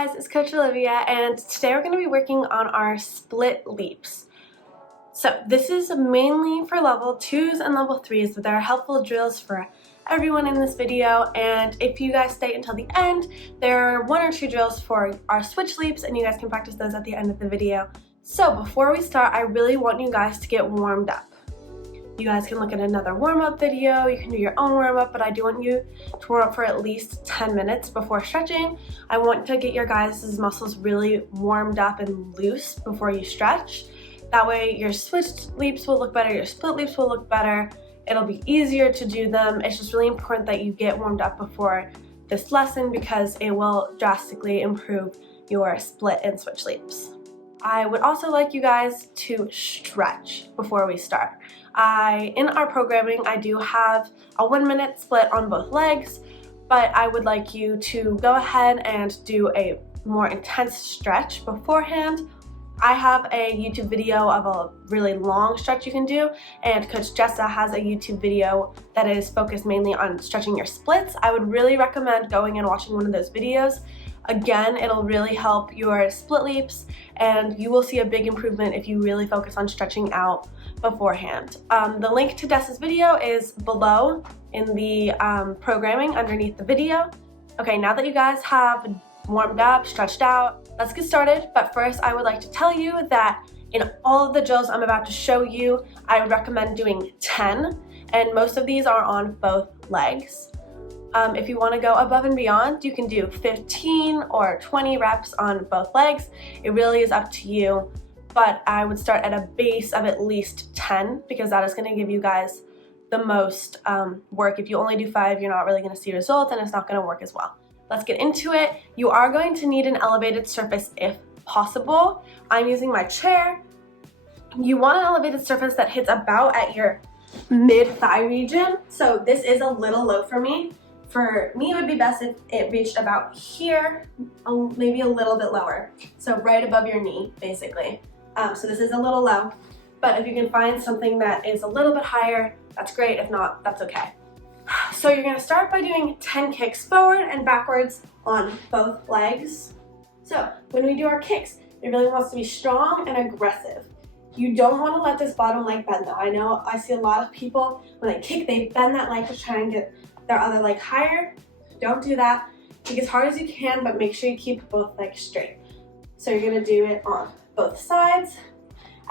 guys, it's Coach Olivia, and today we're going to be working on our split leaps. So this is mainly for level 2s and level 3s, but there are helpful drills for everyone in this video, and if you guys stay until the end, there are 1 or 2 drills for our switch leaps, and you guys can practice those at the end of the video. So before we start, I really want you guys to get warmed up. You guys can look at another warm-up video, you can do your own warm-up, but I do want you to warm up for at least 10 minutes before stretching. I want to get your guys' muscles really warmed up and loose before you stretch. That way your switch leaps will look better, your split leaps will look better, it'll be easier to do them. It's just really important that you get warmed up before this lesson because it will drastically improve your split and switch leaps. I would also like you guys to stretch before we start. In our programming, I do have a 1-minute split on both legs, but I would like you to go ahead and do a more intense stretch beforehand. I have a YouTube video of a really long stretch you can do, and Coach Dessa has a YouTube video that is focused mainly on stretching your splits. I would really recommend going and watching one of those videos. Again, it'll really help your split leaps, and you will see a big improvement if you really focus on stretching out beforehand. The link to Dessa's video is below in the programming underneath the video. Okay, now that you guys have warmed up, stretched out, let's get started. But first, I would like to tell you that in all of the drills I'm about to show you, I would recommend doing 10, and most of these are on both legs. If you want to go above and beyond, you can do 15 or 20 reps on both legs. It really is up to you, but I would start at a base of at least 10 because that is going to give you guys the most work. If you only do 5, you're not really going to see results and it's not going to work as well. Let's get into it. You are going to need an elevated surface if possible. I'm using my chair. You want an elevated surface that hits about at your mid-thigh region. So this is a little low for me. For me, it would be best if it reached about here, maybe a little bit lower. So right above your knee, basically. So this is a little low, but if you can find something that is a little bit higher, that's great. If not, that's okay. So you're gonna start by doing 10 kicks forward and backwards on both legs. So when we do our kicks, it really wants to be strong and aggressive. You don't want to let this bottom leg bend though. I know I see a lot of people, when they kick, they bend that leg to try and get their other leg higher. Don't do that. Kick as hard as you can, but make sure you keep both legs straight. So you're gonna do it on both sides,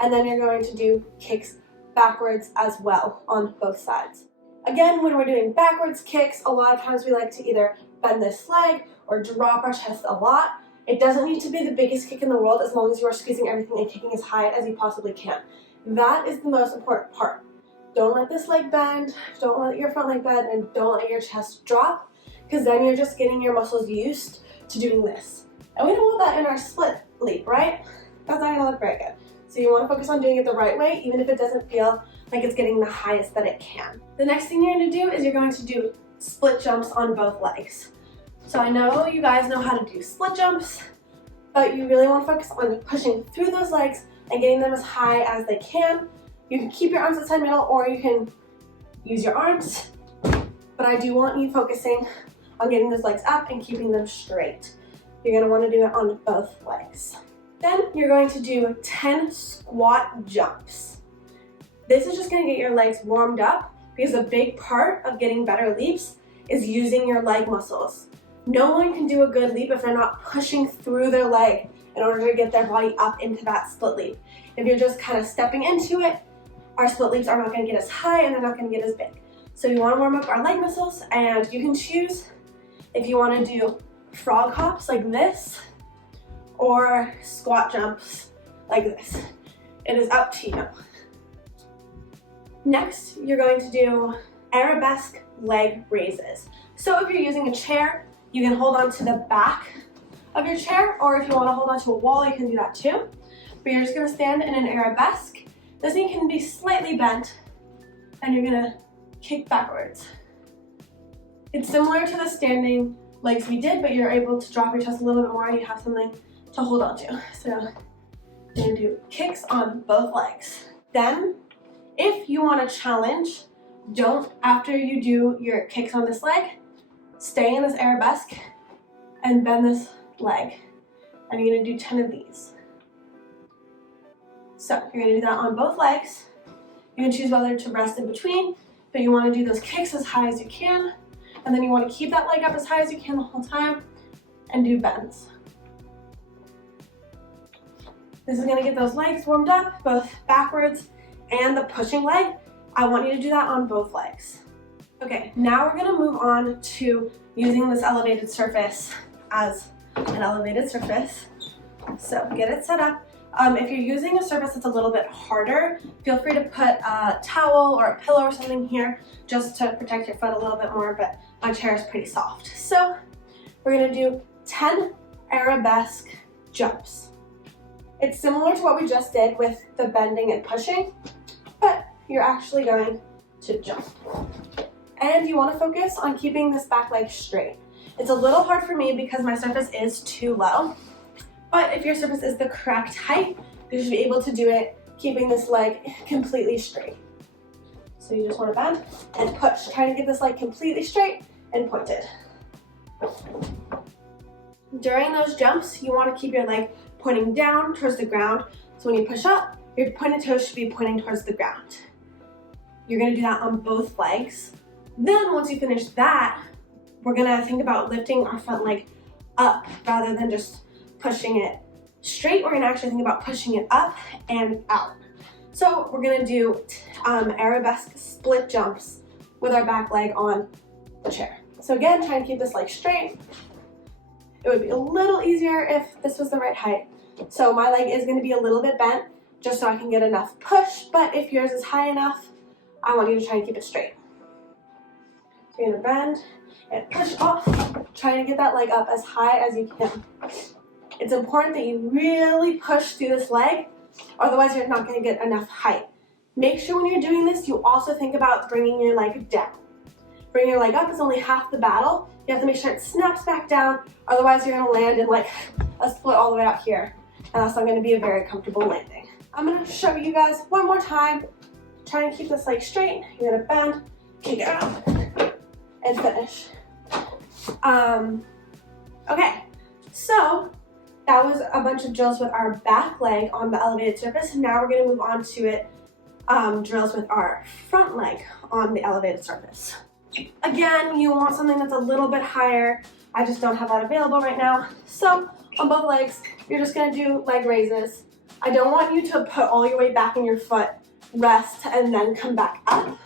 and then you're going to do kicks backwards as well on both sides. Again, when we're doing backwards kicks, a lot of times we like to either bend this leg or drop our chest a lot. It doesn't need to be the biggest kick in the world as long as you are squeezing everything and kicking as high as you possibly can. That is the most important part. Don't let this leg bend, don't let your front leg bend, and don't let your chest drop, because then you're just getting your muscles used to doing this. And we don't want that in our split leap, right? That's not gonna look very good. So you wanna focus on doing it the right way, even if it doesn't feel like it's getting the highest that it can. The next thing you're gonna do is you're going to do split jumps on both legs. So I know you guys know how to do split jumps, but you really wanna focus on pushing through those legs and getting them as high as they can. You can keep your arms at side middle or you can use your arms, but I do want you focusing on getting those legs up and keeping them straight. You're gonna wanna do it on both legs. Then you're going to do 10 squat jumps. This is just gonna get your legs warmed up because a big part of getting better leaps is using your leg muscles. No one can do a good leap if they're not pushing through their leg in order to get their body up into that split leap. If you're just kind of stepping into it, our split leaps are not going to get as high and they're not going to get as big. So we want to warm up our leg muscles, and you can choose if you want to do frog hops like this or squat jumps like this. It is up to you. Next, you're going to do arabesque leg raises. So if you're using a chair, you can hold on to the back of your chair, or if you want to hold on to a wall, you can do that too. But you're just going to stand in an arabesque. This knee can be slightly bent, and you're gonna kick backwards. It's similar to the standing legs we did, but you're able to drop your chest a little bit more and you have something to hold on to. So you're gonna do kicks on both legs. Then, if you want to challenge, don't, after you do your kicks on this leg, stay in this arabesque and bend this leg. and you're gonna do 10 of these. So you're gonna do that on both legs. You can choose whether to rest in between, but you wanna do those kicks as high as you can, and then you wanna keep that leg up as high as you can the whole time, and do bends. This is gonna get those legs warmed up, both backwards and the pushing leg. I want you to do that on both legs. Okay, now we're gonna move on to using this elevated surface as an elevated surface. So get it set up. If you're using a surface that's a little bit harder, feel free to put a towel or a pillow or something here just to protect your foot a little bit more, but my chair is pretty soft. So we're gonna do 10 arabesque jumps. It's similar to what we just did with the bending and pushing, but you're actually going to jump. And you wanna focus on keeping this back leg straight. It's a little hard for me because my surface is too low, but if your surface is the correct height, you should be able to do it keeping this leg completely straight. So you just wanna bend and push, trying to get this leg completely straight and pointed. During those jumps, you wanna keep your leg pointing down towards the ground. So when you push up, your pointed toes should be pointing towards the ground. You're gonna do that on both legs. Then once you finish that, we're gonna think about lifting our front leg up rather than just pushing it straight. We're gonna actually think about pushing it up and out. So we're gonna do arabesque split jumps with our back leg on the chair. So again, try and keep this leg straight. It would be a little easier if this was the right height. So my leg is gonna be a little bit bent just so I can get enough push, but if yours is high enough, I want you to try and keep it straight. So you're gonna bend and push off, trying to get that leg up as high as you can. It's important that you really push through this leg, otherwise you're not gonna get enough height. Make sure when you're doing this, you also think about bringing your leg down. Bringing your leg up is only half the battle. You have to make sure it snaps back down, otherwise you're gonna land in like a split all the way out here, and that's not gonna be a very comfortable landing. I'm gonna show you guys one more time. Try and keep this leg straight. You're gonna bend, kick it up, and finish. Okay, so that was a bunch of drills with our back leg on the elevated surface. Now we're gonna move on to it, drills with our front leg on the elevated surface. Again, you want something that's a little bit higher. I just don't have that available right now. So on both legs, you're just gonna do leg raises. I don't want you to put all your weight back in your foot, rest, and then come back up.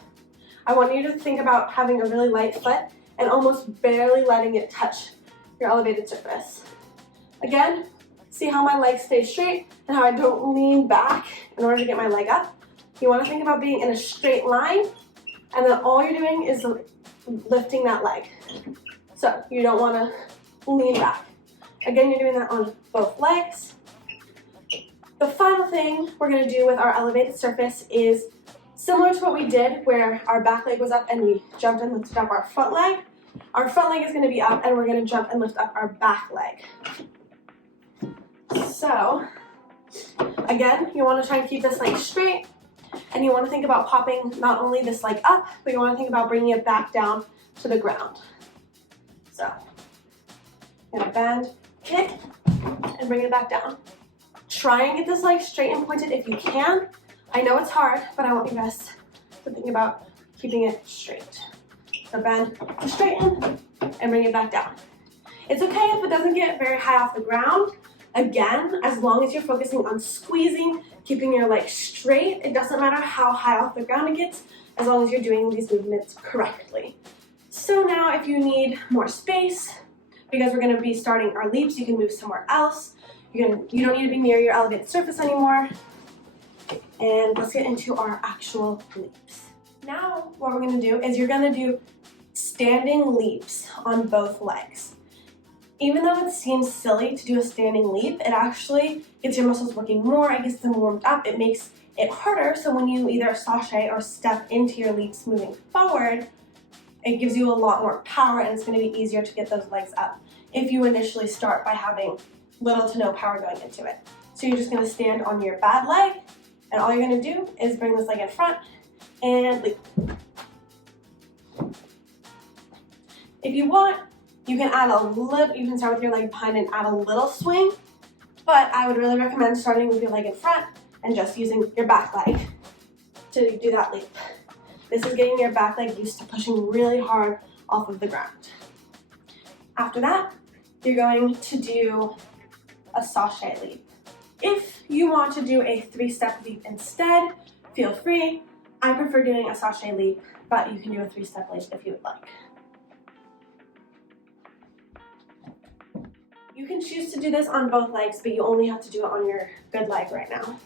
I want you to think about having a really light foot and almost barely letting it touch your elevated surface. Again, see how my leg stays straight and how I don't lean back in order to get my leg up. You wanna think about being in a straight line, and then all you're doing is lifting that leg. So you don't wanna lean back. Again, you're doing that on both legs. The final thing we're gonna do with our elevated surface is similar to what we did where our back leg was up and we jumped and lifted up our front leg. Our front leg is gonna be up and we're gonna jump and lift up our back leg. So, again, you wanna try and keep this leg straight, and you wanna think about popping not only this leg up, but you wanna think about bringing it back down to the ground. So, you're gonna bend, kick, and bring it back down. Try and get this leg straight and pointed if you can. I know it's hard, but I want you guys to think about keeping it straight. So bend to straighten and bring it back down. It's okay if it doesn't get very high off the ground. Again, as long as you're focusing on squeezing, keeping your leg straight, it doesn't matter how high off the ground it gets, as long as you're doing these movements correctly. So now if you need more space, because we're gonna be starting our leaps, you can move somewhere else. You don't need to be near your elevated surface anymore. And let's get into our actual leaps. Now what we're gonna do is you're gonna do standing leaps on both legs. Even though it seems silly to do a standing leap, it actually gets your muscles working more, it gets them warmed up, it makes it harder, so when you either sashay or step into your leaps moving forward, it gives you a lot more power and it's gonna be easier to get those legs up if you initially start by having little to no power going into it. So you're just gonna stand on your bad leg, and all you're gonna do is bring this leg in front and leap. If you want, you can add a little, you can start with your leg behind and add a little swing. but I would really recommend starting with your leg in front and just using your back leg to do that leap. This is getting your back leg used to pushing really hard off of the ground. After that, you're going to do a chasse leap. If you want to do a 3-step leap instead, feel free. I prefer doing a chasse leap, but you can do a 3-step leap if you would like. You can choose to do this on both legs, but you only have to do it on your good leg right now.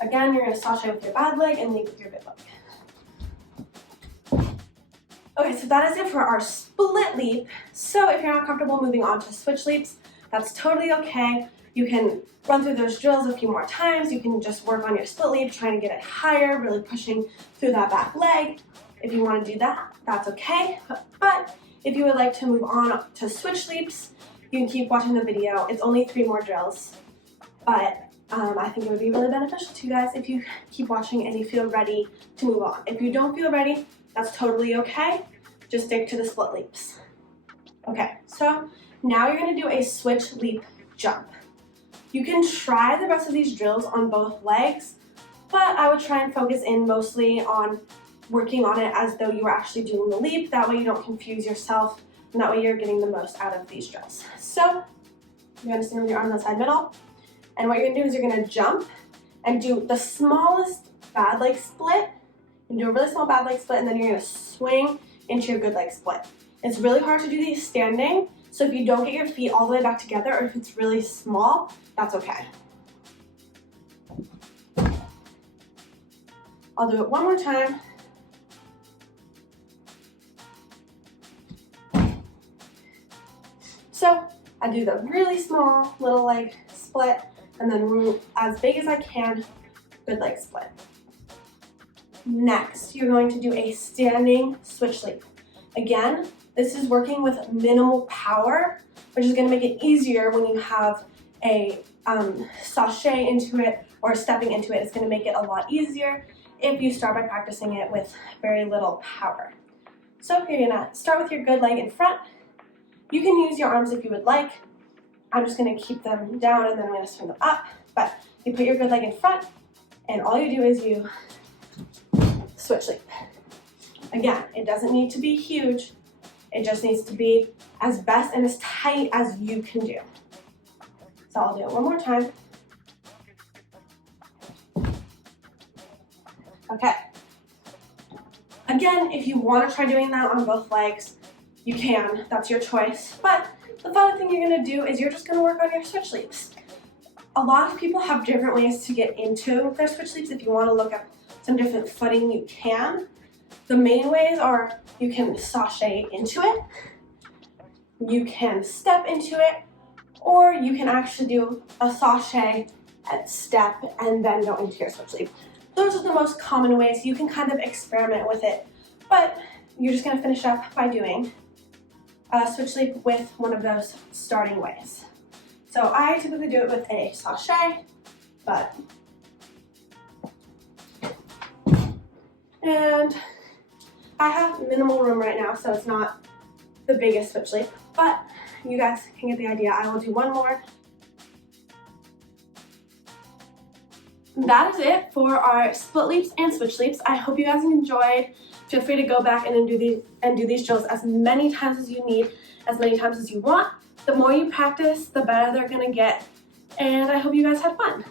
Again, you're going to chasse with your bad leg and leap with your good leg. Okay, so that is it for our split leap. So if you're not comfortable moving on to switch leaps, that's totally okay. You can run through those drills a few more times. You can just work on your split leap, trying to get it higher, really pushing through that back leg. If you want to do that, that's okay. But if you would like to move on to switch leaps, you can keep watching the video. It's only 3 more drills, but I think it would be really beneficial to you guys if you keep watching and you feel ready to move on. If you don't feel ready, that's totally okay. Just stick to the split leaps. Okay, so now you're going to do a switch leap jump. You can try the rest of these drills on both legs, but I would try and focus in mostly on working on it as though you were actually doing the leap. That way you don't confuse yourself, and that way you're getting the most out of these drills. So you're going to stand with your arms outside middle, and what you're going to do is you're going to jump and do the smallest bad leg split, and do a really small bad leg split, and then you're going to swing into your good leg split. It's really hard to do these standing, so if you don't get your feet all the way back together, or if it's really small, that's okay. I'll do it one more time. So I do the really small little leg split, and then move as big as I can, good leg split. Next, you're going to do a standing switch leap. Again, this is working with minimal power, which is going to make it easier when you have a chasse into it or stepping into it. It's going to make it a lot easier if you start by practicing it with very little power. So you're going to start with your good leg in front. You can use your arms if you would like. I'm just going to keep them down and then I'm going to swing them up. But you put your good leg in front, and all you do is you switch leap. Again, it doesn't need to be huge. It just needs to be as best and as tight as you can do. So I'll do it one more time. Okay. Again, if you want to try doing that on both legs, you can. That's your choice. But the other thing you're going to do is you're just going to work on your switch leaps. A lot of people have different ways to get into their switch leaps. If you want to look up some different footing, you can. The main ways are you can chasse into it, you can step into it, or you can actually do a chasse and step and then go into your switch leap. Those are the most common ways. You can kind of experiment with it, but you're just going to finish up by doing a switch leap with one of those starting ways. So I typically do it with a chasse, and I have minimal room right now, so it's not the biggest switch leap, but you guys can get the idea. I will do one more. That is it for our split leaps and switch leaps. I hope you guys enjoyed. Feel free to go back and do these drills as many times as you need, as many times as you want. The more you practice, the better they're gonna get. And I hope you guys had fun.